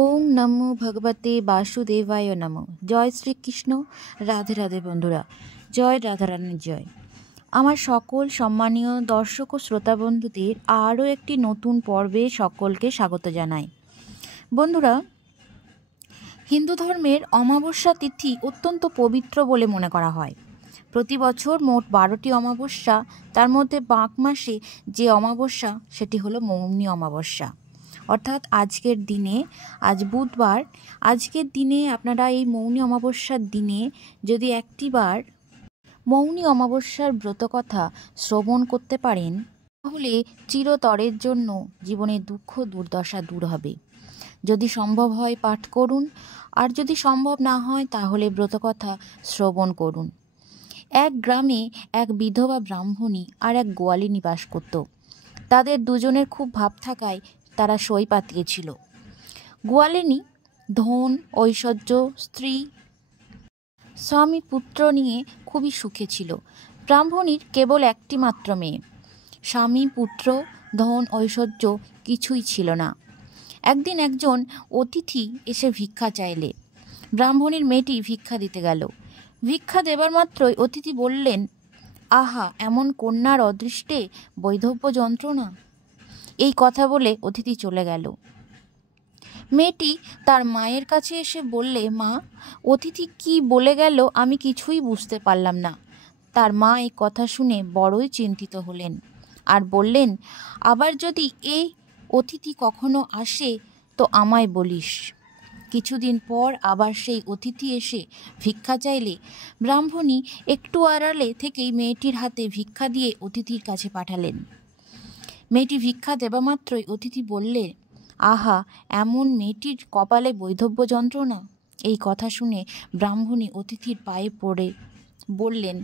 ওং নমো ভগবতে বাসুদেবায় নমো। জয় শ্রীকৃষ্ণ। রাধে রাধে বন্ধুরা, জয় রাধারানীর জয়। আমার সকল সম্মানীয় দর্শক ও শ্রোতা বন্ধুদের আরও একটি নতুন পর্বে সকলকে স্বাগত জানাই। বন্ধুরা, হিন্দু ধর্মের অমাবস্যা তিথি অত্যন্ত পবিত্র বলে মনে করা হয়। প্রতি বছর মোট 12টি অমাবস্যা, তার মধ্যে মাঘ মাসে যে অমাবস্যা সেটি হলো মৌনী অমাবস্যা। অর্থাৎ আজকের দিনে, আজ বুধবার, আজকের দিনে আপনারা এই মৌনী অমাবস্যার দিনে যদি একটিবার মৌনী অমাবস্যার ব্রতকথা শ্রবণ করতে পারেন, তাহলে চিরতরের জন্য জীবনের দুঃখ দুর্দশা দূর হবে। যদি সম্ভব হয় পাঠ করুন, আর যদি সম্ভব না হয় তাহলে ব্রতকথা শ্রবণ করুন। এক গ্রামে এক বিধবা ব্রাহ্মণী আর এক গোয়ালিনী বাস করত। তাদের দুজনের খুব ভাব থাকায় তারা সই পাতিয়েছিল। গোয়ালিনী ধন, ঐশ্বর্য, স্ত্রী, স্বামী, পুত্র নিয়ে খুবই সুখে ছিল। ব্রাহ্মণীর কেবল একটি মাত্র মেয়ে। স্বামী, পুত্র, ধন, ঐশ্বর্য কিছুই ছিল না। একদিন একজন অতিথি এসে ভিক্ষা চাইলে ব্রাহ্মণীর মেয়েটি ভিক্ষা দিতে গেল। ভিক্ষা দেবার মাত্রই অতিথি বললেন, আহা, এমন কন্যার অদৃষ্টে বৈধব্য যন্ত্রণা। এই কথা বলে অতিথি চলে গেল। মেয়েটি তার মায়ের কাছে এসে বললে, মা, অতিথি কি বলে গেল আমি কিছুই বুঝতে পারলাম না। তার মা এই কথা শুনে বড়ই চিন্তিত হলেন আর বললেন, আবার যদি এই অতিথি কখনো আসে তো আমায় বলিস। কিছুদিন পর আবার সেই অতিথি এসে ভিক্ষা চাইলে ব্রাহ্মণী একটু আড়ালে থেকেই মেয়েটির হাতে ভিক্ষা দিয়ে অতিথির কাছে পাঠালেন। মেয়েটি ভিক্ষা দেবা মাত্রই অতিথি বললে, আহা, এমন মেয়েটির কপালে বৈধব্য যন্ত্রণা। এই কথা শুনে ব্রাহ্মণী অতিথির পায়ে পড়ে বললেন,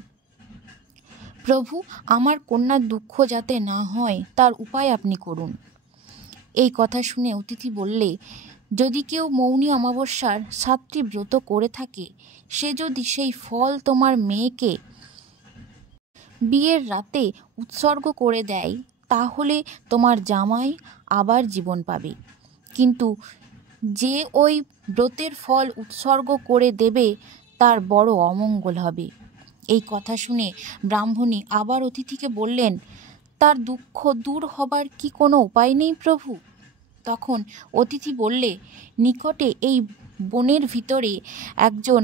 প্রভু, আমার কন্যার দুঃখ যাতে না হয় তার উপায় আপনি করুন। এই কথা শুনে অতিথি বললে, যদি কেউ মৌনী অমাবস্যার 7টি ব্রত করে থাকে, সে যদি সেই ফল তোমার মেয়েকে বিয়ের রাতে উৎসর্গ করে দেয়, তাহলে তোমার জামাই আবার জীবন পাবে। কিন্তু যে ওই ব্রতের ফল উৎসর্গ করে দেবে তার বড় অমঙ্গল হবে। এই কথা শুনে ব্রাহ্মণী আবার অতিথিকে বললেন, তার দুঃখ দূর হবার কি কোনো উপায় নেই প্রভু? তখন অতিথি বললে, নিকটে এই বনের ভিতরে একজন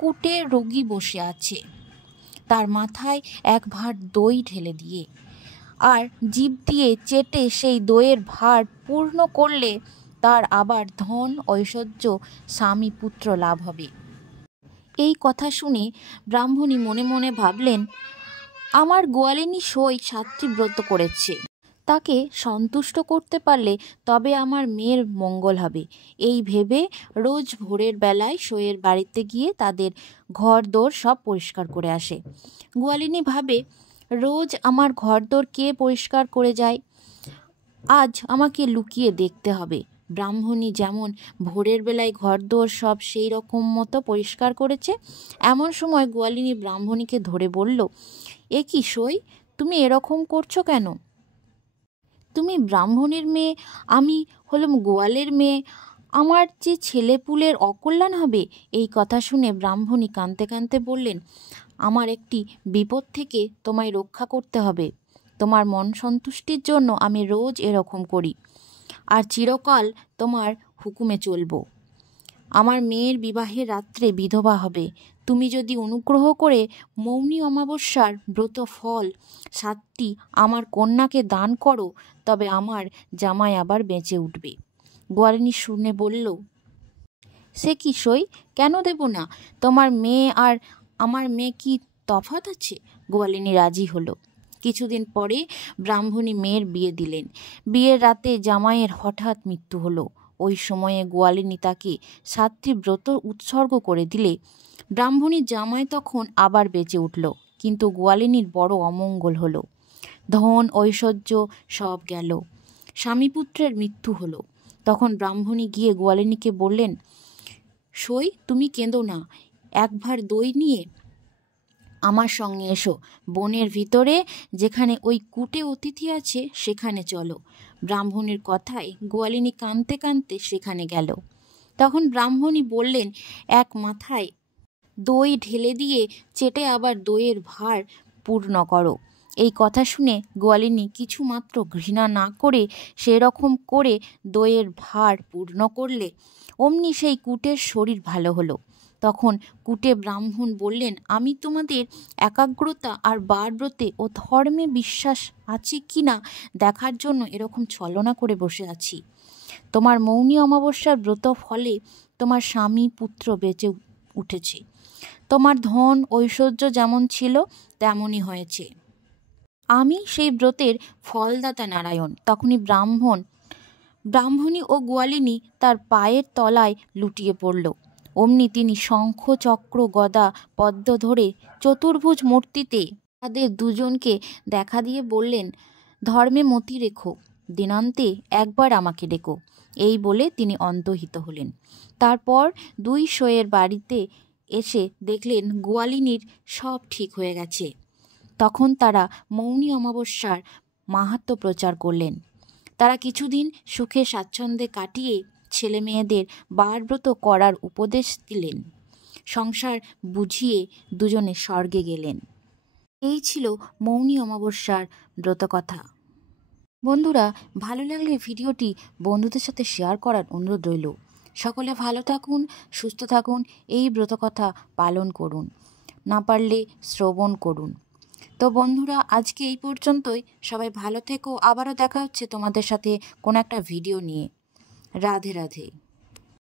কুটের রোগী বসে আছে। তার মাথায় এক ভাঁড় দই ঢেলে দিয়ে আর জিভ দিয়ে চেটে সেই দইয়ের ভাঁড় পূর্ণ করলে তার আবার ধন, ঐশ্বর্য, স্বামী, পুত্র লাভ হবে। এই কথা শুনে ব্রাহ্মণী মনে মনে ভাবলেন, আমার গোয়ালিনী সই 7টি ব্রত করেছে, তাকে সন্তুষ্ট করতে পারলে তবে আমার মেয়ের মঙ্গল হবে। এই ভেবে রোজ ভোরের বেলায় সইয়ের বাড়িতে গিয়ে তাদের ঘর দোর সব পরিষ্কার করে আসে। গোয়ালিনী ভাবে, রোজ আমার ঘর দোর কে পরিষ্কার করে যায়, আজ আমাকে লুকিয়ে দেখতে হবে। ব্রাহ্মণী যেমন ভোরের বেলায় ঘর দোর সব সেই রকম মতো পরিষ্কার করেছে। এমন সময় গোয়ালিনী ব্রাহ্মণীকে ধরে বলল, এ কি সই, তুমি এরকম করছো কেন? তুমি ব্রাহ্মণের মেয়ে, আমি হলাম গোয়ালের মেয়ে, আমার যে ছেলেপুলের অকল্যাণ হবে। এই কথা শুনে ব্রাহ্মণী কাঁদতে কাঁদতে বললেন, আমার একটি বিপদ থেকে তোমায় রক্ষা করতে হবে। তোমার মন সন্তুষ্টির জন্য আমি রোজ এরকম করি, আর চিরকাল তোমার হুকুমে চলব। আমার মেয়ের বিবাহের রাত্রে বিধবা হবে। তুমি যদি অনুগ্রহ করে মৌনী অমাবস্যার ব্রত ফল 7টি আমার কন্যাকে দান করো, তবে আমার জামাই আবার বেঁচে উঠবে। গোয়ালিনী শুনে বলল, সে কি সই, কেন দেব না? তোমার মেয়ে আর আমার মেয়ে কি তফাৎ আছে? গোয়ালিনী রাজি হলো। কিছুদিন পরে ব্রাহ্মণী মেয়ের বিয়ে দিলেন। বিয়ের রাতে জামাইয়ের হঠাৎ মৃত্যু হলো। ওই সময়ে গোয়ালিনী তাকে 7টি ব্রত উৎসর্গ করে দিলে ব্রাহ্মণীর জামাই তখন আবার বেঁচে উঠল। কিন্তু গোয়ালিনীর বড় অমঙ্গল হলো। ধন, ঐশ্বর্য সব গেল। স্বামী পুত্রের মৃত্যু হলো। তখন ব্রাহ্মণী গিয়ে গোয়ালিনীকে বললেন, সই, তুমি কেঁদো না, এক ভাঁড় দই নিয়ে আমার সঙ্গে এসো। বনের ভিতরে যেখানে ওই কুটে অতিথি আছে সেখানে চলো। ব্রাহ্মণের কথায় গোয়ালিনী কাঁদতে কাঁদতে সেখানে গেল। তখন ব্রাহ্মণী বললেন, এক মাথায় দই ঢেলে দিয়ে চেটে আবার দইয়ের ভার পূর্ণ করো। এই কথা শুনে গোয়ালিনী কিছুমাত্র ঘৃণা না করে সেরকম করে দইয়ের ভার পূর্ণ করলে অমনি সেই কুটের শরীর ভালো হলো। তখন কুটে ব্রাহ্মণ বললেন, আমি তোমাদের একাগ্রতা আর বারব্রতে ও ধর্মে বিশ্বাস আছে কি না দেখার জন্য এরকম ছলনা করে বসে আছি। তোমার মৌনী অমাবস্যার ব্রত ফলে তোমার স্বামী পুত্র বেঁচে উঠেছে। তোমার ধন ঐশ্বর্য যেমন ছিল তেমনই হয়েছে। আমি সেই ব্রতের ফলদাতা নারায়ণ। তখনই ব্রাহ্মণী ও গোয়ালিনী তার পায়ের তলায় লুটিয়ে পড়ল। অমনি তিনি শঙ্খ চক্র গদা পদ্ম ধরে চতুর্ভুজ মূর্তিতে তাদের দুজনকে দেখা দিয়ে বললেন, ধর্মে মতি রেখো, দিনান্তে একবার আমাকে ডেকো। এই বলে তিনি অন্তর্হিত হলেন। তারপর দুই শোয়ের বাড়িতে এসে দেখলেন গোয়ালিনীর সব ঠিক হয়ে গেছে। তখন তারা মৌনী অমাবস্যার মাহাত্ম্য প্রচার করলেন। তারা কিছুদিন সুখে স্বাচ্ছন্দ্যে কাটিয়ে ছেলে মেয়েদের বারব্রত করার উপদেশ দিলেন। সংসার বুঝিয়ে দুজনে স্বর্গে গেলেন। এই ছিল মৌনী অমাবস্যার ব্রতকথা। বন্ধুরা, ভালো লাগলে ভিডিওটি বন্ধুদের সাথে শেয়ার করার অনুরোধ রইল। সকলে ভালো থাকুন, সুস্থ থাকুন, এই ব্রতকথা পালন করুন, না পারলে শ্রবণ করুন। তো বন্ধুরা, আজকে এই পর্যন্তই। সবাই ভালো থেকো। আবারও দেখা হচ্ছে তোমাদের সাথে কোনো একটা ভিডিও নিয়ে। রাধে রাধে।